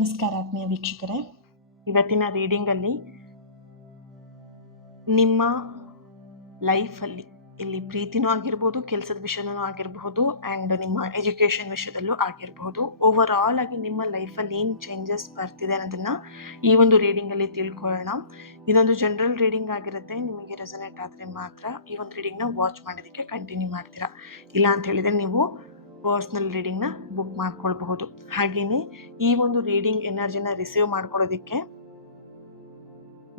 ನಮಸ್ಕಾರ ಆತ್ಮೀಯ ವೀಕ್ಷಕರೇ. ಇವತ್ತಿನ ರೀಡಿಂಗಲ್ಲಿ ನಿಮ್ಮ ಲೈಫಲ್ಲಿ ಇಲ್ಲಿ ಪ್ರೀತಿನೂ ಆಗಿರ್ಬೋದು, ಕೆಲಸದ ವಿಷಯನೂ ಆಗಿರಬಹುದು, ಆ್ಯಂಡ್ ನಿಮ್ಮ ಎಜುಕೇಷನ್ ವಿಷಯದಲ್ಲೂ ಆಗಿರಬಹುದು. ಓವರ್ ಆಲ್ ಆಗಿ ನಿಮ್ಮ ಲೈಫಲ್ಲಿ ಏನು ಚೇಂಜಸ್ ಬರ್ತಿದೆ ಅನ್ನೋದನ್ನು ಈ ಒಂದು ರೀಡಿಂಗಲ್ಲಿ ತಿಳ್ಕೊಳ್ಳೋಣ. ಇದೊಂದು ಜನರಲ್ ರೀಡಿಂಗ್ ಆಗಿರುತ್ತೆ. ನಿಮಗೆ ರೆಸನೇಟ್ ಆದರೆ ಮಾತ್ರ ಈ ಒಂದು ರೀಡಿಂಗ್ನ ವಾಚ್ ಮಾಡೋದಕ್ಕೆ ಕಂಟಿನ್ಯೂ ಮಾಡ್ತೀರಾ. ಇಲ್ಲ ಅಂತ ಹೇಳಿದರೆ ನೀವು ಪರ್ಸ್ನಲ್ ರೀಡಿಂಗ್ನ ಬುಕ್ ಮಾಡ್ಕೊಳ್ಬಹುದು. ಹಾಗೆಯೇ ಈ ಒಂದು ರೀಡಿಂಗ್ ಎನರ್ಜಿನ ರಿಸೀವ್ ಮಾಡ್ಕೊಳ್ಳೋದಕ್ಕೆ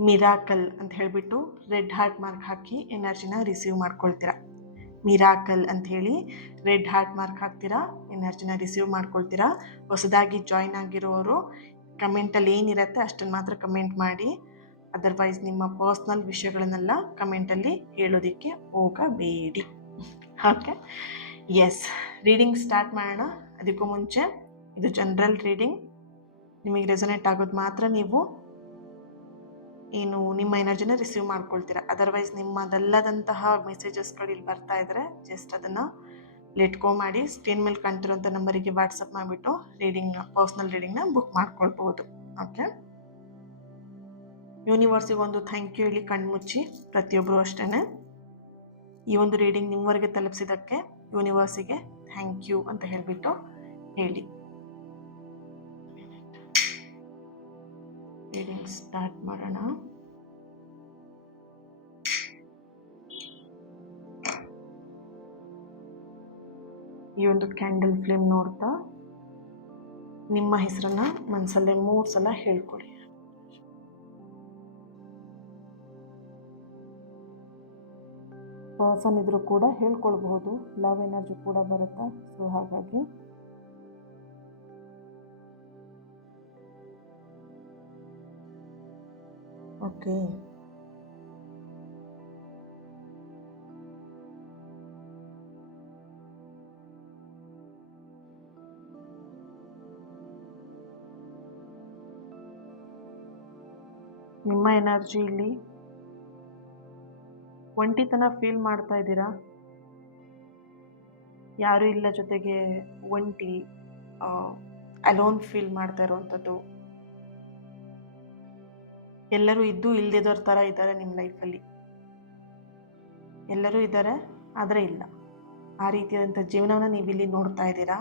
ಮಿರಾಕಲ್ ಅಂತ ಹೇಳಿಬಿಟ್ಟು ರೆಡ್ ಹಾರ್ಟ್ ಮಾರ್ಕ್ ಹಾಕಿ ಎನರ್ಜಿನ ರಿಸೀವ್ ಮಾಡ್ಕೊಳ್ತೀರಾ. ಮಿರಾಕಲ್ ಅಂತ ಹೇಳಿ ರೆಡ್ ಹಾರ್ಟ್ ಮಾರ್ಕ್ ಹಾಕ್ತೀರಾ, ಎನರ್ಜಿನ ರಿಸೀವ್ ಮಾಡ್ಕೊಳ್ತೀರಾ. ಹೊಸದಾಗಿ ಜಾಯ್ನ್ ಆಗಿರೋರು ಕಮೆಂಟಲ್ಲಿ ಏನಿರುತ್ತೆ ಅಷ್ಟನ್ನು ಮಾತ್ರ ಕಮೆಂಟ್ ಮಾಡಿ. ಅದರ್ವೈಸ್ ನಿಮ್ಮ ಪರ್ಸ್ನಲ್ ವಿಷಯಗಳನ್ನೆಲ್ಲ ಕಮೆಂಟಲ್ಲಿ ಹೇಳೋದಕ್ಕೆ ಹೋಗಬೇಡಿ. ಓಕೆ, ಎಸ್, ರೀಡಿಂಗ್ ಸ್ಟಾರ್ಟ್ ಮಾಡೋಣ. ಅದಕ್ಕೂ ಮುಂಚೆ ಇದು ಜನರಲ್ ರೀಡಿಂಗ್. ನಿಮಗೆ ರೆಸನೇಟ್ ಆಗೋದು ಮಾತ್ರ ನೀವು ಏನು ನಿಮ್ಮ ಎನರ್ಜಿನ ರಿಸೀವ್ ಮಾಡ್ಕೊಳ್ತೀರಾ. ಅದರ್ವೈಸ್ ನಿಮ್ಮದಲ್ಲದಂತಹ ಮೆಸೇಜಸ್ಗಳು ಇಲ್ಲಿ ಬರ್ತಾ ಇದ್ರೆ ಜಸ್ಟ್ ಅದನ್ನು ಲೆಟ್ಕೋ ಮಾಡಿ ಸ್ಕ್ರೀನ್ ಮೇಲೆ ಕಾಣ್ತಿರೋಂಥ ನಂಬರಿಗೆ ವಾಟ್ಸಪ್ ಮಾಡಿಬಿಟ್ಟು ಪರ್ಸ್ನಲ್ ರೀಡಿಂಗ್ನ ಬುಕ್ ಮಾಡ್ಕೊಳ್ಬಹುದು. ಓಕೆ, ಯೂನಿವರ್ಸಿಗೆ ಒಂದು ಥ್ಯಾಂಕ್ ಯು ಹೇಳಿ ಕಣ್ಮುಚ್ಚಿ ಪ್ರತಿಯೊಬ್ಬರು ಅಷ್ಟೇ. ಈ ಒಂದು ರೀಡಿಂಗ್ ನಿಮ್ಮವರೆಗೆ ತಲುಪಿಸಿದ್ದಕ್ಕೆ ಯೂನಿವರ್ಸಿಗೆ ಥ್ಯಾಂಕ್ ಯು ಅಂತ ಹೇಳಿಬಿಟ್ಟು ಹೇಳಿ. ರೀಡಿಂಗ್ ಸ್ಟಾರ್ಟ್ ಮಾಡೋಣ. ಈ ಒಂದು ಕ್ಯಾಂಡಲ್ ಫ್ಲೇಮ್ ನೋಡ್ತಾ ನಿಮ್ಮ ಹೆಸರನ್ನ ಮನಸ್ಸಲ್ಲೇ 3 ಸಲ ಹೇಳ್ಕೊಡಿ. ಪರ್ಸನ್ ಇದ್ರೂ ಕೂಡ ಹೇಳ್ಕೊಳ್ಬಹುದು, ಲವ್ ಎನರ್ಜಿ ಕೂಡ ಬರುತ್ತೆ. ಸೊ ಹಾಗಾಗಿ ಓಕೆ, ನಿಮ್ಮ ಎನರ್ಜಿ ಇಲ್ಲಿ ಒಂಟಿತನ ಫೀಲ್ ಮಾಡ್ತಾ ಇದ್ದೀರಾ. ಯಾರೂ ಇಲ್ಲ ಜೊತೆಗೆ, ಒಂಟಿ, ಅಲೋನ್ ಫೀಲ್ ಮಾಡ್ತಾ ಇರುವಂಥದ್ದು. ಎಲ್ಲರೂ ಇದ್ದು ಇಲ್ಲದಿದ್ದವ್ರ ಥರ ಇದ್ದಾರೆ ನಿಮ್ಮ ಲೈಫಲ್ಲಿ. ಎಲ್ಲರೂ ಇದ್ದಾರೆ ಆದರೆ ಇಲ್ಲ, ಆ ರೀತಿಯಾದಂಥ ಜೀವನವನ್ನು ನೀವಿಲ್ಲಿ ನೋಡ್ತಾ ಇದ್ದೀರಾ.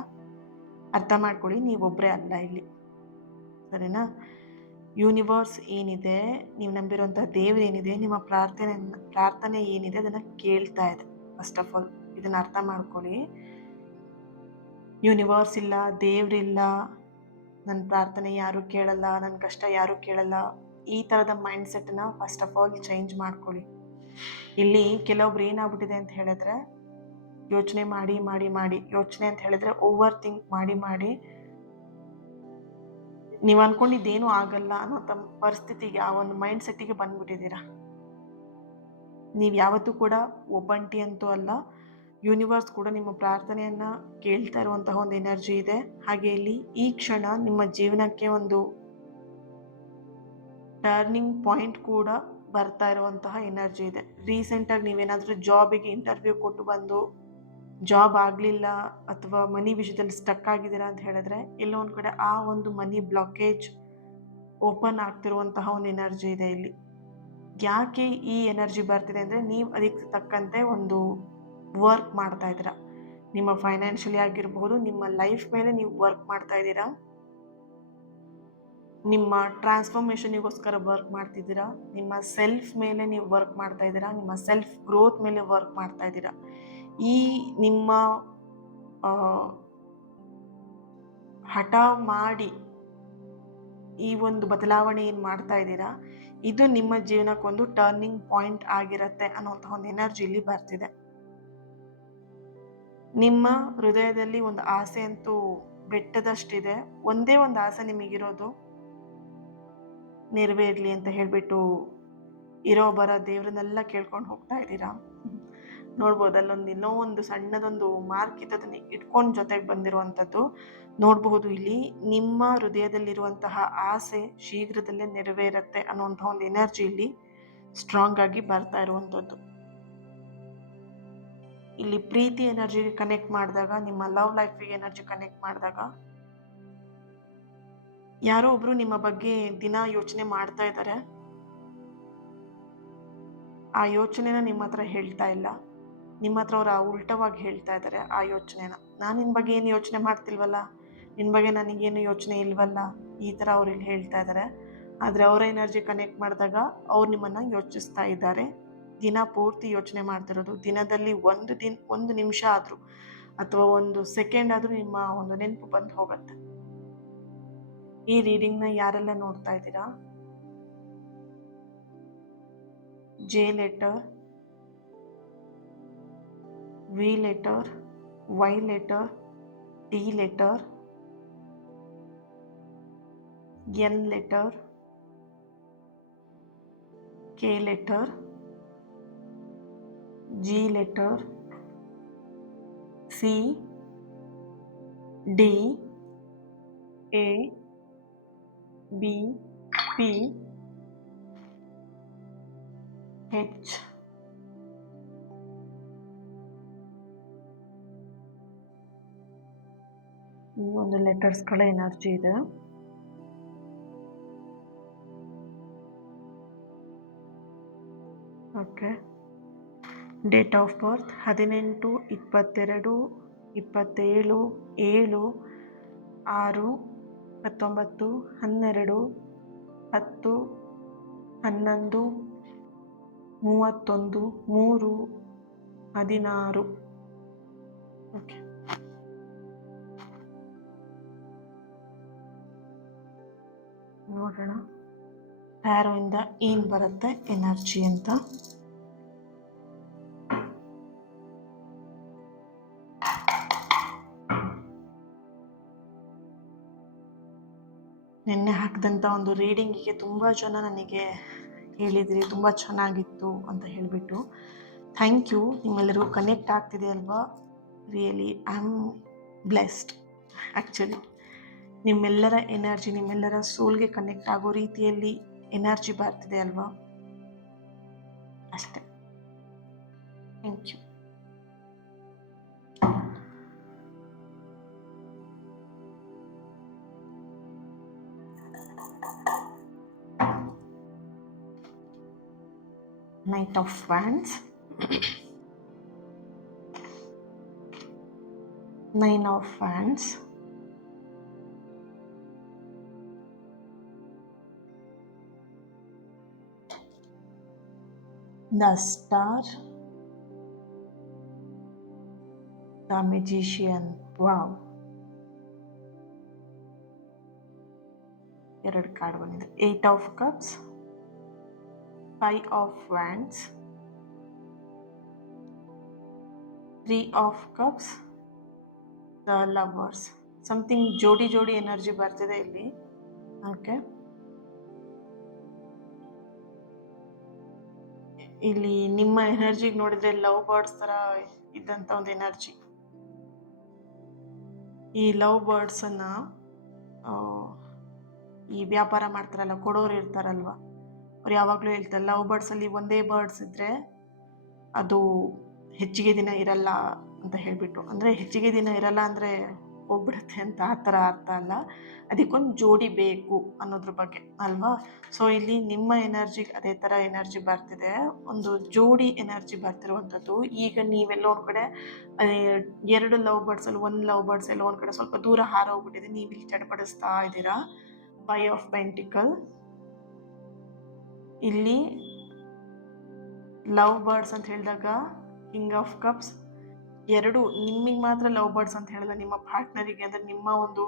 ಅರ್ಥ ಮಾಡ್ಕೊಳ್ಳಿ, ನೀವೊಬ್ಬರೇ ಅಲ್ಲ ಇಲ್ಲಿ, ಸರಿನಾ? ಯೂನಿವರ್ಸ್ ಏನಿದೆ, ನೀವು ನಂಬಿರುವಂಥ ದೇವರು ಏನಿದೆ, ನಿಮ್ಮ ಪ್ರಾರ್ಥನೆ ಏನಿದೆ ಅದನ್ನು ಕೇಳ್ತಾ ಇದೆ. ಫಸ್ಟ್ ಆಫ್ ಆಲ್ ಇದನ್ನು ಅರ್ಥ ಮಾಡ್ಕೊಳ್ಳಿ. ಯೂನಿವರ್ಸ್ ಇಲ್ಲ, ದೇವರಿಲ್ಲ, ನನ್ನ ಪ್ರಾರ್ಥನೆ ಯಾರೂ ಕೇಳಲ್ಲ, ನನ್ನ ಕಷ್ಟ ಯಾರೂ ಕೇಳಲ್ಲ, ಈ ಥರದ ಮೈಂಡ್ಸೆಟ್ನ ಫಸ್ಟ್ ಆಫ್ ಆಲ್ ಚೇಂಜ್ ಮಾಡ್ಕೊಳ್ಳಿ. ಇಲ್ಲಿ ಕೆಲವೊಬ್ರು ಏನಾಗ್ಬಿಟ್ಟಿದೆ ಅಂತ ಹೇಳಿದ್ರೆ, ಯೋಚನೆ ಮಾಡಿ ಮಾಡಿ ಮಾಡಿ, ಯೋಚನೆ ಅಂತ ಹೇಳಿದ್ರೆ ಓವರ್ ಥಿಂಕ್ ಮಾಡಿ ಮಾಡಿ ನೀವು ಅಂದ್ಕೊಂಡಿದ್ದೇನೂ ಆಗಲ್ಲ ಅನ್ನೋ ಪರಿಸ್ಥಿತಿಗೆ, ಆ ಒಂದು ಮೈಂಡ್ ಸೆಟ್ಟಿಗೆ ಬಂದ್ಬಿಟ್ಟಿದ್ದೀರಾ. ನೀವು ಯಾವತ್ತೂ ಕೂಡ ಒಬ್ಬಂಟಿ ಅಂತೂ ಅಲ್ಲ. ಯೂನಿವರ್ಸ್ ಕೂಡ ನಿಮ್ಮ ಪ್ರಾರ್ಥನೆಯನ್ನು ಕೇಳ್ತಾ ಇರುವಂತಹ ಒಂದು ಎನರ್ಜಿ ಇದೆ. ಹಾಗೆ ಇಲ್ಲಿ ಈ ಕ್ಷಣ ನಿಮ್ಮ ಜೀವನಕ್ಕೆ ಒಂದು ಟರ್ನಿಂಗ್ ಪಾಯಿಂಟ್ ಕೂಡ ಬರ್ತಾ ಇರುವಂತಹ ಎನರ್ಜಿ ಇದೆ. ರೀಸೆಂಟಾಗಿ ನೀವೇನಾದರೂ ಜಾಬಿಗೆ ಇಂಟರ್ವ್ಯೂ ಕೊಟ್ಟು ಬಂದು ಜಾಬ್ ಆಗಲಿಲ್ಲ ಅಥವಾ ಮನಿ ವಿಷಯದಲ್ಲಿ ಸ್ಟಕ್ ಆಗಿದ್ದೀರಾ ಅಂತ ಹೇಳಿದ್ರೆ, ಎಲ್ಲೋ ಒಂದು ಕಡೆ ಆ ಒಂದು ಮನಿ ಬ್ಲಾಕೇಜ್ ಓಪನ್ ಆಗ್ತಿರುವಂತಹ ಒಂದು ಎನರ್ಜಿ ಇದೆ ಇಲ್ಲಿ. ಯಾಕೆ ಈ ಎನರ್ಜಿ ಬರ್ತಿದೆ ಅಂದರೆ, ನೀವು ಅದಕ್ಕೆ ತಕ್ಕಂತೆ ಒಂದು ವರ್ಕ್ ಮಾಡ್ತಾ ಇದ್ದೀರಾ. ನಿಮ್ಮ ಫೈನಾನ್ಷಿಯಲಿ ಆಗಿರಬಹುದು, ನಿಮ್ಮ ಲೈಫ್ ಮೇಲೆ ನೀವು ವರ್ಕ್ ಮಾಡ್ತಾ ಇದ್ದೀರಾ. ನಿಮ್ಮ ಟ್ರಾನ್ಸ್ಫಾರ್ಮೇಷನಿಗೋಸ್ಕರ ವರ್ಕ್ ಮಾಡ್ತಿದ್ದೀರಾ. ನಿಮ್ಮ ಸೆಲ್ಫ್ ಮೇಲೆ ನೀವು ವರ್ಕ್ ಮಾಡ್ತಾ ಇದ್ದೀರಾ. ನಿಮ್ಮ ಸೆಲ್ಫ್ ಗ್ರೋತ್ ಮೇಲೆ ವರ್ಕ್ ಮಾಡ್ತಾ ಇದ್ದೀರಾ. ಈ ನಿಮ್ಮ ಹಠ ಮಾಡಿ ಈ ಒಂದು ಬದಲಾವಣೆ ಏನು ಮಾಡ್ತಾ ಇದ್ದೀರಾ, ಇದು ನಿಮ್ಮ ಜೀವನಕ್ಕೊಂದು ಟರ್ನಿಂಗ್ ಪಾಯಿಂಟ್ ಆಗಿರುತ್ತೆ ಅನ್ನೋಂಥ ಒಂದು ಎನರ್ಜಿ ಇಲ್ಲಿ ಬರ್ತಿದೆ. ನಿಮ್ಮ ಹೃದಯದಲ್ಲಿ ಒಂದು ಆಸೆ ಅಂತೂ ಬೆಟ್ಟದಷ್ಟಿದೆ. ಒಂದೇ ಒಂದು ಆಸೆ ನಿಮಗಿರೋದು, ನೆರವೇರಲಿ ಅಂತ ಹೇಳಿಬಿಟ್ಟು ಇರೋ ಬರೋ ದೇವ್ರನ್ನೆಲ್ಲ ಕೇಳ್ಕೊಂಡು ಹೋಗ್ತಾ ಇದ್ದೀರಾ. ನೋಡ್ಬೋದು, ಅಲ್ಲೊಂದು ಇನ್ನೂ ಒಂದು ಸಣ್ಣದೊಂದು ಮಾರ್ಕ್ ಇದ್ದದನ್ನ ಇಟ್ಕೊಂಡು ಜೊತೆಗೆ ಬಂದಿರುವಂಥದ್ದು ನೋಡಬಹುದು. ಇಲ್ಲಿ ನಿಮ್ಮ ಹೃದಯದಲ್ಲಿರುವಂತಹ ಆಸೆ ಶೀಘ್ರದಲ್ಲೇ ನೆರವೇರುತ್ತೆ ಅನ್ನುವಂಥ ಒಂದು ಎನರ್ಜಿ ಇಲ್ಲಿ ಸ್ಟ್ರಾಂಗ್ ಆಗಿ ಬರ್ತಾ ಇರುವಂಥದ್ದು. ಇಲ್ಲಿ ಪ್ರೀತಿ ಎನರ್ಜಿಗೆ ಕನೆಕ್ಟ್ ಮಾಡಿದಾಗ, ನಿಮ್ಮ ಲವ್ ಲೈಫಿಗೆ ಎನರ್ಜಿ ಕನೆಕ್ಟ್ ಮಾಡಿದಾಗ ಯಾರೋ ಒಬ್ರು ನಿಮ್ಮ ಬಗ್ಗೆ ದಿನ ಯೋಚನೆ ಮಾಡ್ತಾ ಇದ್ದಾರೆ. ಆ ಯೋಚನೆನ ನಿಮ್ಮ ಹತ್ರ ಹೇಳ್ತಾ ಇಲ್ಲ. ನಿಮ್ಮ ಹತ್ರ ಅವ್ರು ಉಲ್ಟವಾಗಿ ಹೇಳ್ತಾ ಇದ್ದಾರೆ ಆ ಯೋಚನೆನ. ನಾನು ನಿನ್ನ ಬಗ್ಗೆ ಏನು ಯೋಚನೆ ಮಾಡ್ತಿಲ್ವಲ್ಲ, ನಿನ್ನ ಬಗ್ಗೆ ನನಗೇನು ಯೋಚನೆ ಇಲ್ವಲ್ಲ, ಈ ಥರ ಅವ್ರು ಇಲ್ಲಿ ಹೇಳ್ತಾ ಇದ್ದಾರೆ. ಆದರೆ ಅವರ ಎನರ್ಜಿ ಕನೆಕ್ಟ್ ಮಾಡಿದಾಗ ಅವ್ರು ನಿಮ್ಮನ್ನು ಯೋಚಿಸ್ತಾ ಇದ್ದಾರೆ. ದಿನ ಪೂರ್ತಿ ಯೋಚನೆ ಮಾಡ್ತಿರೋದು. ದಿನದಲ್ಲಿ ಒಂದು ನಿಮಿಷ ಆದರೂ ಅಥವಾ ಒಂದು ಸೆಕೆಂಡ್ ಆದರೂ ನಿಮ್ಮ ಒಂದು ನೆನಪು ಬಂದು ಹೋಗುತ್ತೆ. ಈ ರೀಡಿಂಗ್ನ ಯಾರೆಲ್ಲ ನೋಡ್ತಾ ಇದ್ದೀರಾ? J letter, V letter, Y letter, T letter, N letter, K letter, G letter, C, D, A, B, P, H. ಈ ಒಂದು ಲೆಟರ್ಸ್ಗಳ ಎನರ್ಜಿ ಇದೆ. Okay. Date of birth 18, 22, 27, 7, 6, 19, 12, 10, 11, 31, 3, 16. Okay. ನೋಡೋಣ ಟ್ಯಾರೋಯಿಂದ ಏನು ಬರುತ್ತೆ ಎನರ್ಜಿ ಅಂತ. ನಿನ್ನೆ ಹಾಕಿದಂಥ ಒಂದು ರೀಡಿಂಗಿಗೆ ತುಂಬ ಜನ ನನಗೆ ಹೇಳಿದ್ರಿ ತುಂಬ ಚೆನ್ನಾಗಿತ್ತು ಅಂತ ಹೇಳಿಬಿಟ್ಟು. Thank you. ನಿಮ್ಮೆಲ್ಲರಿಗೂ ಕನೆಕ್ಟ್ ಆಗ್ತಿದೆ ಅಲ್ವಾ? Really I am blessed. Actually ನಿಮ್ಮೆಲ್ಲರ ಎನರ್ಜಿ ನಿಮ್ಮೆಲ್ಲರ ಸೋಲ್ಗೆ ಕನೆಕ್ಟ್ ಆಗೋ ರೀತಿಯಲ್ಲಿ ಎನರ್ಜಿ ಬರ್ತಿದೆ ಅಲ್ವಾ? ಅಷ್ಟೆ. Thank you. Knight of Wands, 9 of Wands, the Star, the Magician. Wow. ಎರಡು ಕಾರ್ಡ್ ಬಂದಿದೆ. 8 of Cups, 5 of Wands, 3 of Cups, the Lovers. Something ಜೋಡಿ ಎನರ್ಜಿ ಬರ್ತಿದೆ ಇಲ್ಲಿ. ಓಕೆ. ಇಲ್ಲಿ ನಿಮ್ಮ ಎನರ್ಜಿಗೆ ನೋಡಿದ್ರೆ ಲವ್ ಬರ್ಡ್ಸ್ ಥರ ಇದ್ದಂಥ ಒಂದು ಎನರ್ಜಿ. ಈ ಲವ್ ಬರ್ಡ್ಸನ್ನು ಈ ವ್ಯಾಪಾರ ಮಾಡ್ತಾರಲ್ಲ, ಕೊಡೋರು ಇರ್ತಾರಲ್ವ, ಅವ್ರು ಯಾವಾಗಲೂ ಹೇಳ್ತಾರೆ ಲವ್ ಬರ್ಡ್ಸಲ್ಲಿ ಒಂದೇ ಬರ್ಡ್ಸ್ ಇದ್ದರೆ ಅದು ಹೆಚ್ಚಿಗೆ ದಿನ ಇರಲ್ಲ ಅಂತ ಹೇಳಿಬಿಟ್ಟು. ಅಂದರೆ ಹೆಚ್ಚಿಗೆ ದಿನ ಇರಲ್ಲ ಅಂದರೆ ಹೋಗ್ಬಿಡುತ್ತೆ ಅಂತ ಆ ಥರ ಅರ್ಥ ಅಲ್ಲ, ಅದಕ್ಕೊಂದು ಜೋಡಿ ಬೇಕು ಅನ್ನೋದ್ರ ಬಗ್ಗೆ ಅಲ್ವಾ? ಸೊ ಇಲ್ಲಿ ನಿಮ್ಮ ಎನರ್ಜಿಗೆ ಅದೇ ಥರ ಎನರ್ಜಿ ಬರ್ತಿದೆ, ಒಂದು ಜೋಡಿ ಎನರ್ಜಿ ಬರ್ತಿರುವಂಥದ್ದು. ಈಗ ನೀವೆಲ್ಲೋ ಒಂದು ಕಡೆ 2 ಲವ್ ಬರ್ಡ್ಸಲ್ಲಿ ಒಂದು ಲವ್ ಬರ್ಡ್ಸ್ ಎಲ್ಲೋ ಒಂದು ಕಡೆ ಸ್ವಲ್ಪ ದೂರ ಹಾರೋಗ್ಬಿಟ್ಟಿದೆ, ನೀವು ಇಲ್ಲಿ ಚಡಪಡಿಸ್ತಾ ಇದ್ದೀರಾ. 5 of Pentacles. ಇಲ್ಲಿ ಲವ್ ಬರ್ಡ್ಸ್ ಅಂತ ಹೇಳಿದಾಗ ಕಿಂಗ್ ಆಫ್ ಕಪ್ಸ್. ಎರಡು ನಿಮಗೆ ಮಾತ್ರ ಲವ್ ಬರ್ಡ್ಸ್ ಅಂತ ಹೇಳಿಲ್ಲ, ನಿಮ್ಮ ಪಾರ್ಟ್ನರಿಗೆ, ಅಂದರೆ ನಿಮ್ಮ ಒಂದು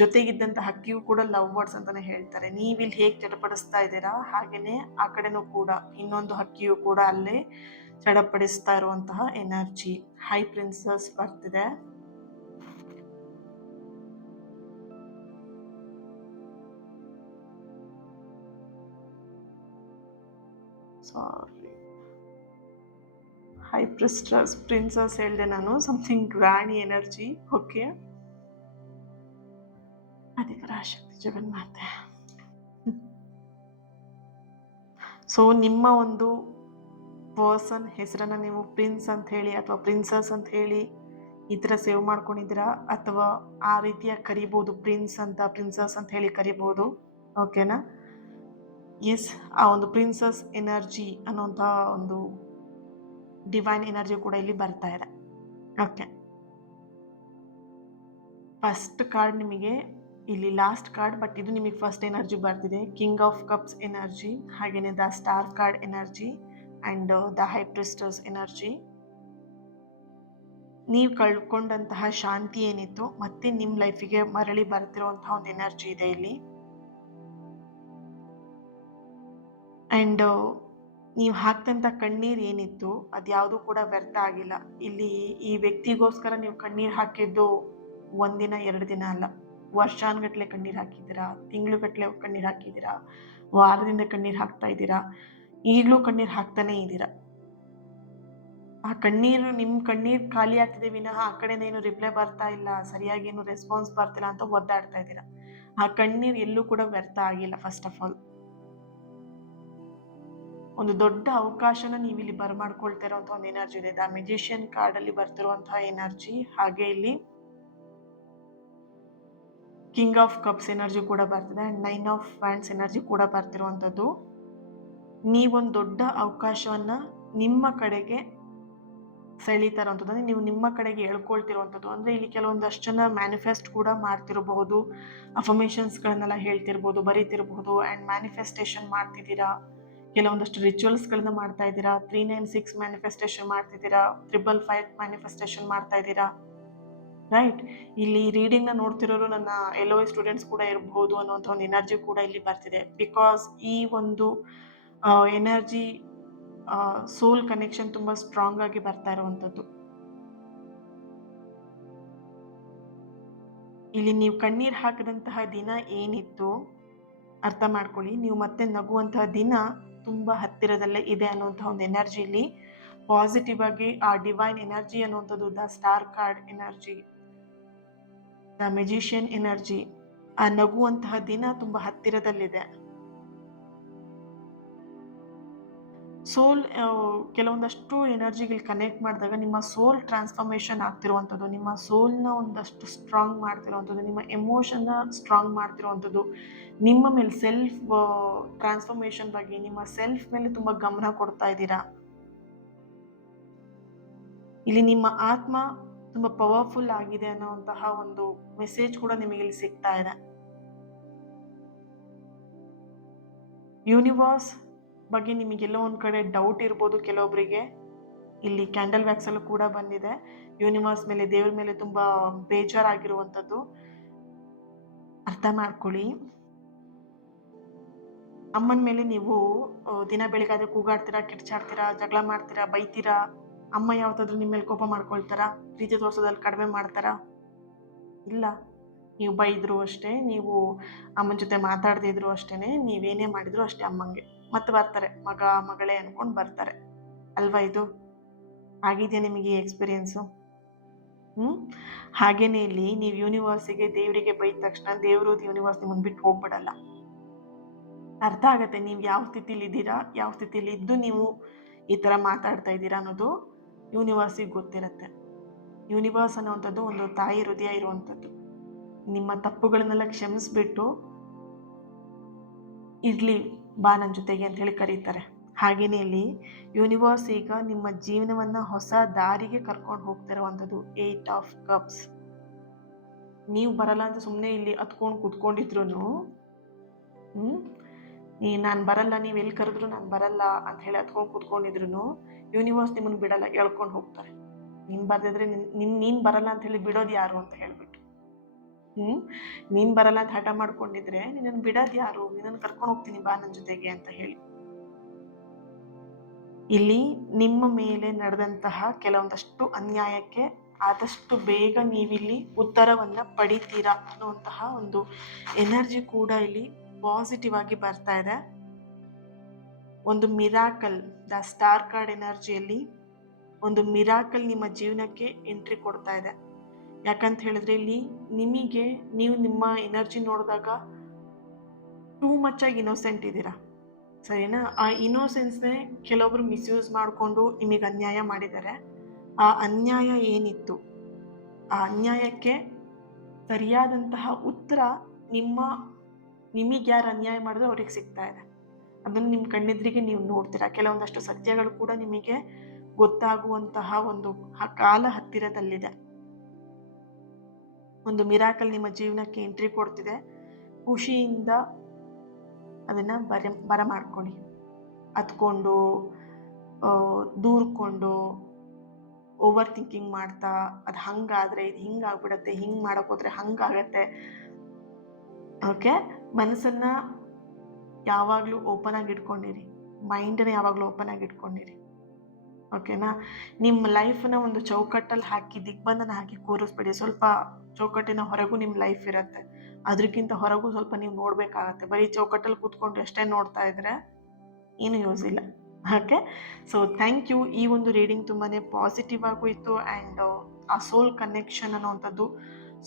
ಜೊತೆಗಿದ್ದಂಥ ಹಕ್ಕಿಯೂ ಕೂಡ ಲವ್ ಬರ್ಡ್ಸ್ ಅಂತಲೇ ಹೇಳ್ತಾರೆ. ನೀವಿಲ್ಲಿ ಹೇಗೆ ಚಡಪಡಿಸ್ತಾ ಇದ್ದೀರಾ ಹಾಗೆಯೇ ಆ ಕಡೆನೂ ಕೂಡ ಇನ್ನೊಂದು ಹಕ್ಕಿಯೂ ಕೂಡ ಅಲ್ಲೇ ಚಡಪಡಿಸ್ತಾ ಇರುವಂತಹ ಎನರ್ಜಿ. ಹೈ ಪ್ರಿನ್ಸಸ್ ಬರ್ತಿದೆ. ಸಾರಿ, ಹೈ ಪ್ರಿನ್ಸಸ್ ಹೇಳಿದೆ ನಾನು, ಸಮಥಿಂಗ್ ರಾಣಿ ಎನರ್ಜಿ. ಓಕೆ. ಅಧಿಕಾರ ಶಕ್ತಿ ಜಗನ್ಮಾತೆ. ಸೊ ನಿಮ್ಮ ಒಂದು ಪರ್ಸನ್ ಹೆಸರನ್ನು ನೀವು ಪ್ರಿನ್ಸ್ ಅಂತ ಹೇಳಿ ಅಥವಾ ಪ್ರಿನ್ಸಸ್ ಅಂತ ಹೇಳಿ ಈ ಥರ ಸೇವ್ ಮಾಡ್ಕೊಂಡಿದ್ದೀರಾ, ಅಥವಾ ಆ ರೀತಿಯ ಕರಿಬೋದು, ಪ್ರಿನ್ಸ್ ಅಂತ ಪ್ರಿನ್ಸಸ್ ಅಂತ ಹೇಳಿ ಕರಿಬೋದು. ಓಕೆನಾ? ಎಸ್, ಆ ಒಂದು ಪ್ರಿನ್ಸಸ್ ಎನರ್ಜಿ ಅನ್ನೋಂಥ ಒಂದು ಡಿವೈನ್ ಎನರ್ಜಿ ಕೂಡ ಇಲ್ಲಿ ಬರ್ತಾ ಇದೆ. ಓಕೆ, ಫಸ್ಟ್ ಕಾರ್ಡ್ ನಿಮಗೆ ಇಲ್ಲಿ ಲಾಸ್ಟ್ ಕಾರ್ಡ್, ಬಟ್ ಇದು ನಿಮಗೆ ಫಸ್ಟ್ ಎನರ್ಜಿ ಬರ್ತಿದೆ. ಕಿಂಗ್ ಆಫ್ ಕಪ್ಸ್ ಎನರ್ಜಿ, ಹಾಗೇನೆ the star card energy and the high priestess energy. ನೀವು ಕಳ್ಕೊಂಡಂತಹ ಶಾಂತಿ ಏನಿತ್ತು ಮತ್ತೆ ನಿಮ್ಮ ಲೈಫಿಗೆ ಮರಳಿ ಬರ್ತಿರುವಂತಹ ಒಂದು ಎನರ್ಜಿ ಇದೆ ಇಲ್ಲಿ. ಆ್ಯಂಡ್ ನೀವು ಹಾಕ್ತಂಥ ಕಣ್ಣೀರು ಏನಿತ್ತು ಅದ್ಯಾವುದೂ ಕೂಡ ವ್ಯರ್ಥ ಆಗಿಲ್ಲ. ಇಲ್ಲಿ ಈ ವ್ಯಕ್ತಿಗೋಸ್ಕರ ನೀವು ಕಣ್ಣೀರು ಹಾಕಿದ್ದು ಒಂದಿನ 2 ದಿನ ಅಲ್ಲ, ವರ್ಷಾನುಗಟ್ಲೆ ಕಣ್ಣೀರು ಹಾಕಿದ್ದೀರಾ, ತಿಂಗಳುಗಟ್ಲೆ ಕಣ್ಣೀರು ಹಾಕಿದ್ದೀರಾ, ವಾರದಿಂದ ಕಣ್ಣೀರು ಹಾಕ್ತಾ ಇದ್ದೀರಾ, ಈಗಲೂ ಕಣ್ಣೀರು ಹಾಕ್ತಾನೇ ಇದ್ದೀರಾ. ಆ ಕಣ್ಣೀರು, ನಿಮ್ಮ ಕಣ್ಣೀರು ಖಾಲಿ ಆಗ್ತಿದೆ ವಿನಃ ಆ ಕಡೆಯಿಂದ ಏನು ರಿಪ್ಲೈ ಬರ್ತಾ ಇಲ್ಲ, ಸರಿಯಾಗಿ ಏನು ರೆಸ್ಪಾನ್ಸ್ ಬರ್ತಿಲ್ಲ ಅಂತ ಒದ್ದಾಡ್ತಾ ಇದ್ದೀರಾ. ಆ ಕಣ್ಣೀರು ಎಲ್ಲೂ ಕೂಡ ವ್ಯರ್ಥ ಆಗಿಲ್ಲ. ಫಸ್ಟ್ ಆಫ್ ಆಲ್ ಒಂದು ದೊಡ್ಡ ಅವಕಾಶನ ನೀವು ಇಲ್ಲಿ ಬರಮಾಡ್ಕೊಳ್ತಾ ಇರುವಂತಹ ಒಂದು ಎನರ್ಜಿ ಇದೆ. ದ ಮ್ಯಾಜಿಷಿಯನ್ ಕಾರ್ಡ್ ಅಲ್ಲಿ ಬರ್ತಿರುವಂತಹ ಎನರ್ಜಿ, ಹಾಗೆ ಇಲ್ಲಿ ಕಿಂಗ್ ಆಫ್ ಕಪ್ಸ್ ಎನರ್ಜಿ ಕೂಡ ಬರ್ತಿದೆ ಆ್ಯಂಡ್ 9 ಆಫ್ ವ್ಯಾಂಡ್ಸ್ ಎನರ್ಜಿ ಕೂಡ ಬರ್ತಿರುವಂಥದ್ದು. ನೀವೊಂದು ದೊಡ್ಡ ಅವಕಾಶವನ್ನ ನಿಮ್ಮ ಕಡೆಗೆ ಸೆಳೀತಾ ಇರುವಂಥದ್ದು, ಅಂದರೆ ನೀವು ನಿಮ್ಮ ಕಡೆಗೆ ಎಳ್ಕೊಳ್ತಿರುವಂಥದ್ದು. ಅಂದರೆ ಇಲ್ಲಿ ಕೆಲವೊಂದಷ್ಟು ಜನ ಮ್ಯಾನಿಫೆಸ್ಟ್ ಕೂಡ ಮಾಡ್ತಿರಬಹುದು, ಅಫರ್ಮೇಷನ್ಸ್ಗಳನ್ನೆಲ್ಲ ಹೇಳ್ತಿರ್ಬೋದು, ಬರೀತಿರ್ಬೋದು, ಆ್ಯಂಡ್ ಮ್ಯಾನಿಫೆಸ್ಟೇಷನ್ ಮಾಡ್ತಿದ್ದೀರಾ, ಕೆಲವೊಂದಷ್ಟು ರಿಚುವಲ್ಸ್ಗಳನ್ನ ಮಾಡ್ತಾ ಇದ್ದೀರಾ, 396 ಮ್ಯಾನಿಫೆಸ್ಟೇಷನ್ ಮಾಡ್ತಿದ್ದೀರಾ, 555 ಮ್ಯಾನಿಫೆಸ್ಟೇಷನ್ ಮಾಡ್ತಾ ಇದ್ದೀರಾ, ರೈಟ್? ಇಲ್ಲಿ ರೀಡಿಂಗ್ನ ನೋಡ್ತಿರೋರು ನನ್ನ LOA ಸ್ಟೂಡೆಂಟ್ಸ್ ಕೂಡ ಇರಬಹುದು ಅನ್ನೋಂಥ ಒಂದು ಎನರ್ಜಿ ಕೂಡ ಇಲ್ಲಿ ಬರ್ತಿದೆ. ಬಿಕಾಸ್ ಈ ಒಂದು ಎನರ್ಜಿ ಸೋಲ್ ಕನೆಕ್ಷನ್ ತುಂಬ ಸ್ಟ್ರಾಂಗ್ ಆಗಿ ಬರ್ತಾ ಇರುವಂಥದ್ದು. ಇಲ್ಲಿ ನೀವು ಕಣ್ಣೀರು ಹಾಕಿದಂತಹ ದಿನ ಏನಿತ್ತು ಅರ್ಥ ಮಾಡ್ಕೊಳ್ಳಿ, ನೀವು ಮತ್ತೆ ನಗುವಂತಹ ದಿನ ತುಂಬ ಹತ್ತಿರದಲ್ಲೇ ಇದೆ ಅನ್ನುವಂಥ ಒಂದು ಎನರ್ಜಿಲಿ ಪಾಸಿಟಿವ್ ಆಗಿ ಆ ಡಿವೈನ್ ಎನರ್ಜಿ ಅನ್ನುವಂಥದ್ದು, the star card energy, the magician energy, ಆ ನಗುವಂತಹ ದಿನ ತುಂಬ ಹತ್ತಿರದಲ್ಲಿದೆ. ಸೋಲ್ ಕೆಲವೊಂದಷ್ಟು ಎನರ್ಜಿಗಳು ಕನೆಕ್ಟ್ ಮಾಡಿದಾಗ ನಿಮ್ಮ ಸೋಲ್ ಟ್ರಾನ್ಸ್ಫಾರ್ಮೇಷನ್ ಆಗ್ತಿರುವಂಥದ್ದು, ನಿಮ್ಮ ಸೋಲ್ನ ಒಂದಷ್ಟು ಸ್ಟ್ರಾಂಗ್ ಮಾಡ್ತಿರುವಂಥದ್ದು, ನಿಮ್ಮ ಎಮೋಷನ್ನ ಸ್ಟ್ರಾಂಗ್ ಮಾಡ್ತಿರುವಂಥದ್ದು, ನಿಮ್ಮ ಮೇಲೆ ಸೆಲ್ಫ್ ಟ್ರಾನ್ಸ್ಫಾರ್ಮೇಷನ್ ಬಗ್ಗೆ, ನಿಮ್ಮ ಸೆಲ್ಫ್ ಮೇಲೆ ತುಂಬ ಗಮನ ಕೊಡ್ತಾ ಇದ್ದೀರಾ. ಇಲ್ಲಿ ನಿಮ್ಮ ಆತ್ಮ ತುಂಬ ಪವರ್ಫುಲ್ ಆಗಿದೆ ಅನ್ನೋಂತಹ ಒಂದು ಮೆಸೇಜ್ ಕೂಡ ನಿಮಗೆ ಇಲ್ಲಿ ಸಿಗ್ತಾ ಇದೆ. ಯೂನಿವರ್ಸ್ ಬಗ್ಗೆ ನಿಮಗೆಲ್ಲೋ ಒಂದು ಕಡೆ ಡೌಟ್ ಇರ್ಬೋದು ಕೆಲವೊಬ್ಬರಿಗೆ. ಇಲ್ಲಿ ಕ್ಯಾಂಡಲ್ ವ್ಯಾಕ್ಸಲ್ಲೂ ಕೂಡ ಬಂದಿದೆ, ಯೂನಿವರ್ಸ್ ಮೇಲೆ, ದೇವ್ರ ಮೇಲೆ ತುಂಬ ಬೇಜಾರಾಗಿರುವಂಥದ್ದು. ಅರ್ಥ ಮಾಡ್ಕೊಳ್ಳಿ, ಅಮ್ಮನ ಮೇಲೆ ನೀವು ದಿನ ಬೆಳಗಾದ್ರೆ ಕೂಗಾಡ್ತೀರಾ, ಕಿರ್ಚಾಡ್ತೀರಾ, ಜಗಳ ಮಾಡ್ತೀರಾ, ಬೈತೀರಾ. ಅಮ್ಮ ಯಾವತ್ತಾದ್ರೂ ನಿಮ್ಮ ಮೇಲೆ ಕೋಪ ಮಾಡ್ಕೊಳ್ತಾರಾ? ಪ್ರೀತಿ ತೋರಿಸೋದ್ರಲ್ಲಿ ಕಡಿಮೆ ಮಾಡ್ತಾರಾ? ಇಲ್ಲ. ನೀವು ಬೈದ್ರು ಅಷ್ಟೇ, ನೀವು ಅಮ್ಮನ ಜೊತೆ ಮಾತಾಡದಿದ್ರು ಅಷ್ಟೇ, ನೀವೇನೇ ಮಾಡಿದ್ರು ಅಷ್ಟೇ ಅಮ್ಮಂಗೆ ಮತ್ತೆ ಬರ್ತಾರೆ, ಮಗ ಮಗಳೇ ಅನ್ಕೊಂಡು ಬರ್ತಾರೆ ಅಲ್ವಾ? ಇದು ಆಗಿದೆಯಾ ನಿಮಗೆ ಎಕ್ಸ್ಪೀರಿಯೆನ್ಸು? ಹಾಗೇನೆ ಇಲ್ಲಿ ನೀವು ಯೂನಿವರ್ಸಿಗೆ, ದೇವರಿಗೆ ಬೈದ ತಕ್ಷಣ ದೇವರು ಯೂನಿವರ್ಸ್ ನಿಮ್ಮನ್ನು ಬಿಟ್ಟು ಹೋಗ್ಬಿಡಲ್ಲ. ಅರ್ಥ ಆಗತ್ತೆ ನೀವು ಯಾವ ಸ್ಥಿತಿಲಿ ಇದ್ದೀರಾ, ಯಾವ ಸ್ಥಿತಿಲಿ ಇದ್ದು ನೀವು ಈ ಥರ ಮಾತಾಡ್ತಾ ಇದ್ದೀರಾ ಅನ್ನೋದು ಯೂನಿವರ್ಸಿಗೆ ಗೊತ್ತಿರತ್ತೆ. ಯೂನಿವರ್ಸ್ ಅನ್ನೋವಂಥದ್ದು ಒಂದು ತಾಯಿ ಹೃದಯ ಇರುವಂಥದ್ದು. ನಿಮ್ಮ ತಪ್ಪುಗಳನ್ನೆಲ್ಲ ಕ್ಷಮಿಸ್ಬಿಟ್ಟು ಇರ್ಲಿ ಬಾ ನನ್ನ ಜೊತೆಗೆ ಅಂತ ಹೇಳಿ ಕರೀತಾರೆ. ಹಾಗೇನೆ ಇಲ್ಲಿ ಯೂನಿವರ್ಸ್ ಈಗ ನಿಮ್ಮ ಜೀವನವನ್ನ ಹೊಸ ದಾರಿಗೆ ಕರ್ಕೊಂಡು ಹೋಗ್ತಿರುವಂಥದ್ದು. 8 ಆಫ್ ಕಪ್ಸ್. ನೀವು ಬರಲ್ಲ ಅಂತ ಸುಮ್ಮನೆ ಇಲ್ಲಿ ಹತ್ಕೊಂಡು ಕುತ್ಕೊಂಡಿದ್ರು, ನಾನು ಬರಲ್ಲ, ನೀವು ಎಲ್ಲಿ ಕರೆದ್ರು ನಾನು ಬರಲ್ಲ ಅಂತ ಹೇಳಿ ಹತ್ಕೊಂಡು ಕುತ್ಕೊಂಡಿದ್ರು, ಯೂನಿವರ್ಸ್ ನಿಮ್ಮನ್ನು ಬಿಡಲ್ಲ, ಎಳ್ಕೊಂಡು ಹೋಗ್ತಾರೆ. ನೀನು ಬರ್ದಿದ್ರೆ ನೀನು ಬರಲ್ಲ ಅಂತ ಹೇಳಿ ಬಿಡೋದು ಯಾರು ಅಂತ ಹೇಳ್ಬಿಟ್ಟು, ನೀನು ಬರಲ್ಲ ಅಂತ ಹಠ ಮಾಡ್ಕೊಂಡಿದ್ರೆ ನಿನ್ನನ್ನು ಬಿಡೋದು ಯಾರು? ನಿನ್ನನ್ನು ಕರ್ಕೊಂಡು ಹೋಗ್ತೀನಿ ಬಾ ನನ್ನ ಜೊತೆಗೆ ಅಂತ ಹೇಳಿ. ಇಲ್ಲಿ ನಿಮ್ಮ ಮೇಲೆ ನಡೆದಂತಹ ಕೆಲವೊಂದಷ್ಟು ಅನ್ಯಾಯಕ್ಕೆ ಆದಷ್ಟು ಬೇಗ ನೀವಿಲ್ಲಿ ಉತ್ತರವನ್ನ ಪಡಿತೀರಾ ಅನ್ನುವಂತಹ ಒಂದು ಎನರ್ಜಿ ಕೂಡ ಇಲ್ಲಿ ಪಾಸಿಟಿವ್ ಆಗಿ ಬರ್ತಾ ಇದೆ. ಒಂದು ಮಿರಾಕಲ್, ದ ಸ್ಟಾರ್ ಕಾರ್ಡ್ ಎನರ್ಜಿಯಲ್ಲಿ ಒಂದು ಮಿರಾಕಲ್ ನಿಮ್ಮ ಜೀವನಕ್ಕೆ ಎಂಟ್ರಿ ಕೊಡ್ತಾ ಇದೆ. ಯಾಕಂತ ಹೇಳಿದ್ರೆ ಇಲ್ಲಿ ನಿಮಗೆ, ನೀವು ನಿಮ್ಮ ಎನರ್ಜಿ ನೋಡಿದಾಗ ಟೂ ಮಚ್ ಆಗಿ ಇನ್ನೋಸೆಂಟ್ ಇದ್ದೀರಾ, ಸರಿನಾ? ಆ ಇನ್ನೋಸೆನ್ಸ್ನೇ ಕೆಲವೊಬ್ರು ಮಿಸ್ಯೂಸ್ ಮಾಡಿಕೊಂಡು ನಿಮಗೆ ಅನ್ಯಾಯ ಮಾಡಿದ್ದಾರೆ. ಆ ಅನ್ಯಾಯ ಏನಿತ್ತು ಆ ಅನ್ಯಾಯಕ್ಕೆ ಸರಿಯಾದಂತಹ ಉತ್ತರ ನಿಮಗೆ ಯಾರು ಅನ್ಯಾಯ ಮಾಡಿದ್ರು ಅವ್ರಿಗೆ ಸಿಗ್ತಾ ಇದೆ. ಅದನ್ನು ನಿಮ್ಮ ಕಣ್ಣೆದುರಿಗೆ ನೀವು ನೋಡ್ತೀರಾ. ಕೆಲವೊಂದಷ್ಟು ಸತ್ಯಗಳು ಕೂಡ ನಿಮಗೆ ಗೊತ್ತಾಗುವಂತಹ ಒಂದು ಕಾಲ ಹತ್ತಿರದಲ್ಲಿದೆ. ಒಂದು ಮಿರಾಕಲ್ ನಿಮ್ಮ ಜೀವನಕ್ಕೆ ಎಂಟ್ರಿ ಕೊಡ್ತಿದೆ. ಖುಷಿಯಿಂದ ಅದನ್ನ ಬರಮಾಡ್ಕೊಳ್ಳಿ. ಹತ್ಕೊಂಡು ದೂರ್ಕೊಂಡು ಓವರ್ ಥಿಂಕಿಂಗ್ ಮಾಡ್ತಾ ಅದು ಹಂಗಾದ್ರೆ ಇದು ಹಿಂಗಾಗ್ಬಿಡತ್ತೆ, ಹಿಂಗೆ ಮಾಡೋಕ್ಕೋದ್ರೆ ಹಂಗಾಗತ್ತೆ. ಓಕೆ, ಮನಸ್ಸನ್ನ ಯಾವಾಗಲೂ ಓಪನ್ ಆಗಿ ಇಟ್ಕೊಂಡಿರಿ. ಮೈಂಡನ್ನ ಯಾವಾಗಲೂ ಓಪನ್ ಆಗಿ ಇಟ್ಕೊಂಡಿರಿ. ಓಕೆನಾ? ನಿಮ್ಮ ಲೈಫ್ನ ಒಂದು ಚೌಕಟ್ಟಲ್ಲಿ ಹಾಕಿ ದಿಗ್ಬಂಧನ ಹಾಕಿ ಕೂರಿಸ್ಬೇಡಿ. ಸ್ವಲ್ಪ ಚೌಕಟ್ಟಿನ ಹೊರಗೂ ನಿಮ್ಮ ಲೈಫ್ ಇರುತ್ತೆ. ಅದಕ್ಕಿಂತ ಹೊರಗೂ ಸ್ವಲ್ಪ ನೀವು ನೋಡಬೇಕಾಗತ್ತೆ. ಬರೀ ಚೌಕಟ್ಟಲ್ಲಿ ಕೂತ್ಕೊಂಡು ಅಷ್ಟೇ ನೋಡ್ತಾ ಇದ್ರೆ ಏನು ಯೂಸ್ ಇಲ್ಲ. Okay, so thank you. ಈ ಒಂದು ರೀಡಿಂಗ್ ತುಂಬಾ ಪಾಸಿಟಿವ್ ಆಗೂ ಇತ್ತು ಆ್ಯಂಡ್ ಆ ಸೋಲ್ ಕನೆಕ್ಷನ್ ಅನ್ನೋವಂಥದ್ದು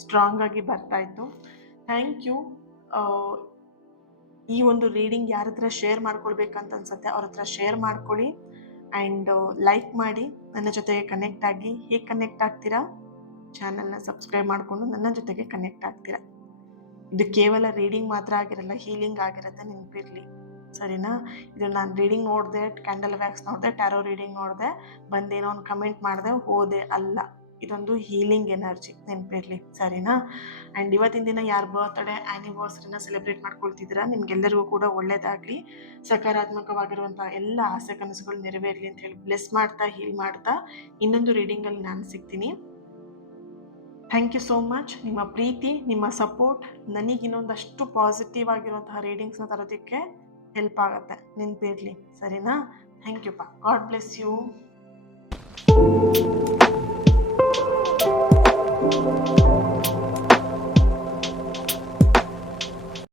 ಸ್ಟ್ರಾಂಗ್ ಆಗಿ ಬರ್ತಾ ಇತ್ತು. Thank you. ಈ ಒಂದು ರೀಡಿಂಗ್ ಯಾರ ಹತ್ರ ಶೇರ್ ಮಾಡ್ಕೊಳ್ಬೇಕಂತ ಅನ್ಸುತ್ತೆ ಅವ್ರ ಹತ್ರ ಶೇರ್ ಮಾಡ್ಕೊಳ್ಳಿ ಆ್ಯಂಡ್ ಲೈಕ್ ಮಾಡಿ. ನನ್ನ ಜೊತೆಗೆ ಕನೆಕ್ಟ್ ಆಗಿ. ಹೇಗೆ ಕನೆಕ್ಟ್ ಆಗ್ತೀರಾ? ಚಾನಲ್ನ ಸಬ್ಸ್ಕ್ರೈಬ್ ಮಾಡಿಕೊಂಡು ನನ್ನ ಜೊತೆಗೆ ಕನೆಕ್ಟ್ ಆಗ್ತೀರಾ. ಇದು ಕೇವಲ ರೀಡಿಂಗ್ ಮಾತ್ರ ಆಗಿರಲ್ಲ, ಹೀಲಿಂಗ್ ಆಗಿರುತ್ತೆ, ನೆನಪಿರಲಿ. ಸರಿನಾ? ಇದು ನಾನು ರೀಡಿಂಗ್ ನೋಡಿದೆ, ಕ್ಯಾಂಡಲ್ ವ್ಯಾಕ್ಸ್ ನೋಡಿದೆ, ಟ್ಯಾರೋ ರೀಡಿಂಗ್ ನೋಡಿದೆ, ಬಂದೇನೋ ಒಂದು ಕಮೆಂಟ್ ಮಾಡಿದೆ ಹೋದೆ ಅಲ್ಲ. ಇದೊಂದು ಹೀಲಿಂಗ್ ಎನರ್ಜಿ, ನೆನಪಿರಲಿ. ಸರಿನಾ? ಆ್ಯಂಡ್ ಇವತ್ತಿನ ದಿನ ಯಾರು ಬರ್ತ್ಡೇ ಆ್ಯನಿವರ್ಸರಿನ ಸೆಲೆಬ್ರೇಟ್ ಮಾಡ್ಕೊಳ್ತಿದ್ದೀರಾ ನಿಮ್ಗೆಲ್ಲರಿಗೂ ಕೂಡ ಒಳ್ಳೇದಾಗಲಿ. ಸಕಾರಾತ್ಮಕವಾಗಿರುವಂಥ ಎಲ್ಲ ಆಸೆ ಕನಸುಗಳು ನೆರವೇರಲಿ ಅಂತ ಹೇಳಿ ಬ್ಲೆಸ್ ಮಾಡ್ತಾ ಹೀಲ್ ಮಾಡ್ತಾ ಇನ್ನೊಂದು ರೀಡಿಂಗಲ್ಲಿ ನಾನು ಸಿಗ್ತೀನಿ. Thank you so much. ನಿಮ್ಮ ಪ್ರೀತಿ, ನಿಮ್ಮ ಸಪೋರ್ಟ್ ನನಗಿನ್ನೊಂದಷ್ಟು ಪಾಸಿಟಿವ್ ಆಗಿರುವಂತಹ ರೀಡಿಂಗ್ಸ್ನ ತರೋದಕ್ಕೆ ಹೆಲ್ಪ್ ಆಗುತ್ತೆ, ನೆನಪಿರಲಿ. ಸರಿನಾ? ಥ್ಯಾಂಕ್ ಯು ಪಾ. God bless you.